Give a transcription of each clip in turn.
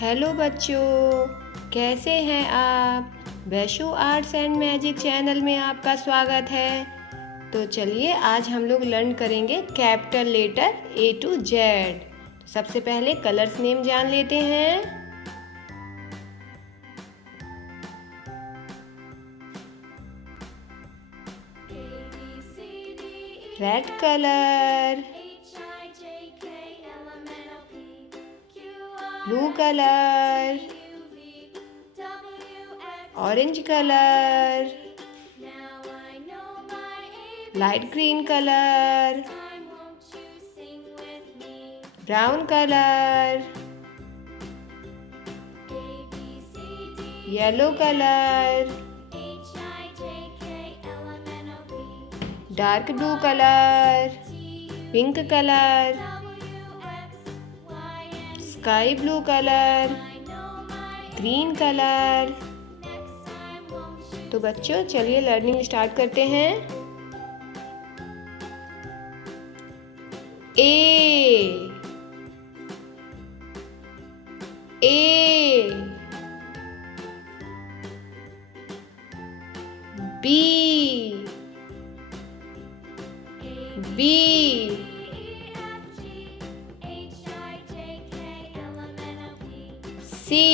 Hello बच्चों, कैसे हैं आप। Vaishu arts and magic channel में आपका स्वागत है। तो चलिए आज हम लोग लर्न करेंगे capital letter A to Z. सबसे पहले कलर्स नेम जान लेते हैं। Red colour, blue colour, orange colour, light green colour, brown colour, yellow colour, dark blue colour, pink colour, sky blue colour, green colour. तो बच्चों चलिए learning start करते हैं। A B B C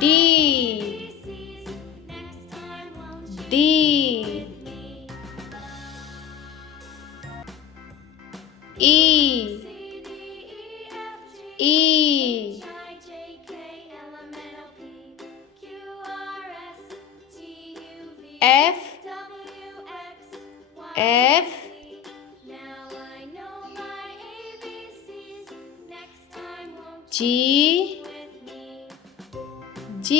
D E F G H I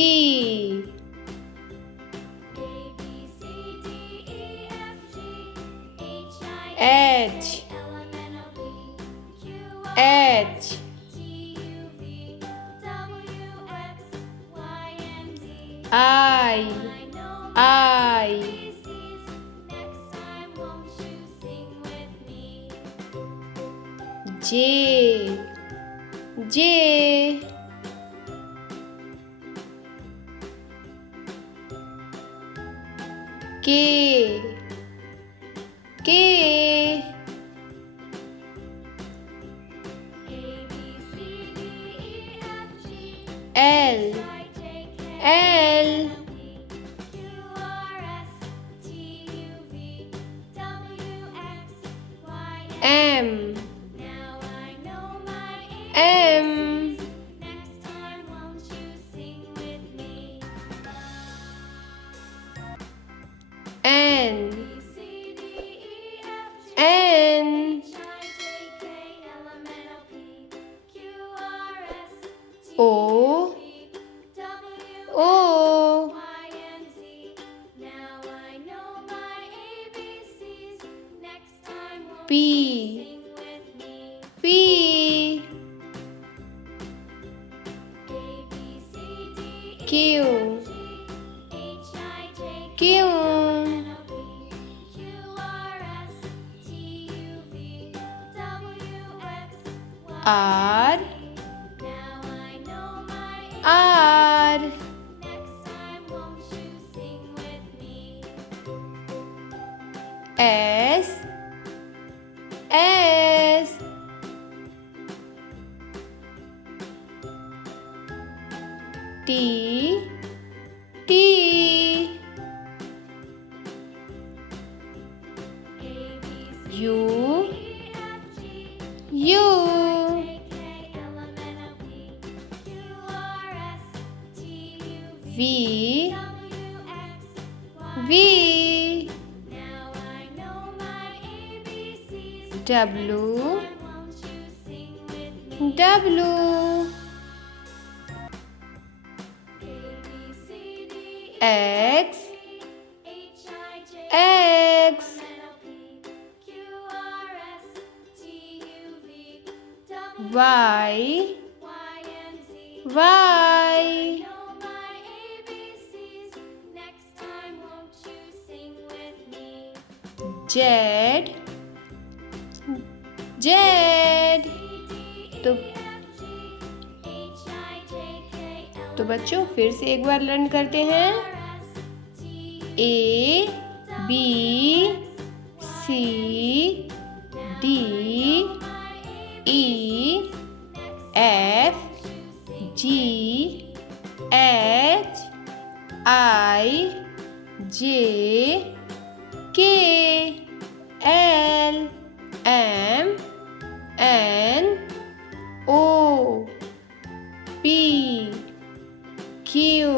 J K L M N O P Q R S T U V W X Y Z Z. तो बच्चों फिर से एक बार लर्न करते हैं। A B C D E F G H I J K L M N O P Q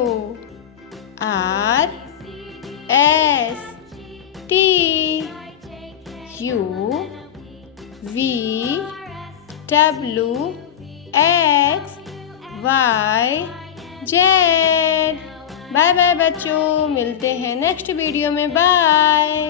R S T U V W X Y Z. Bye bye बच्चों, मिलते हैं नेक्स्ट वीडियो में। Bye.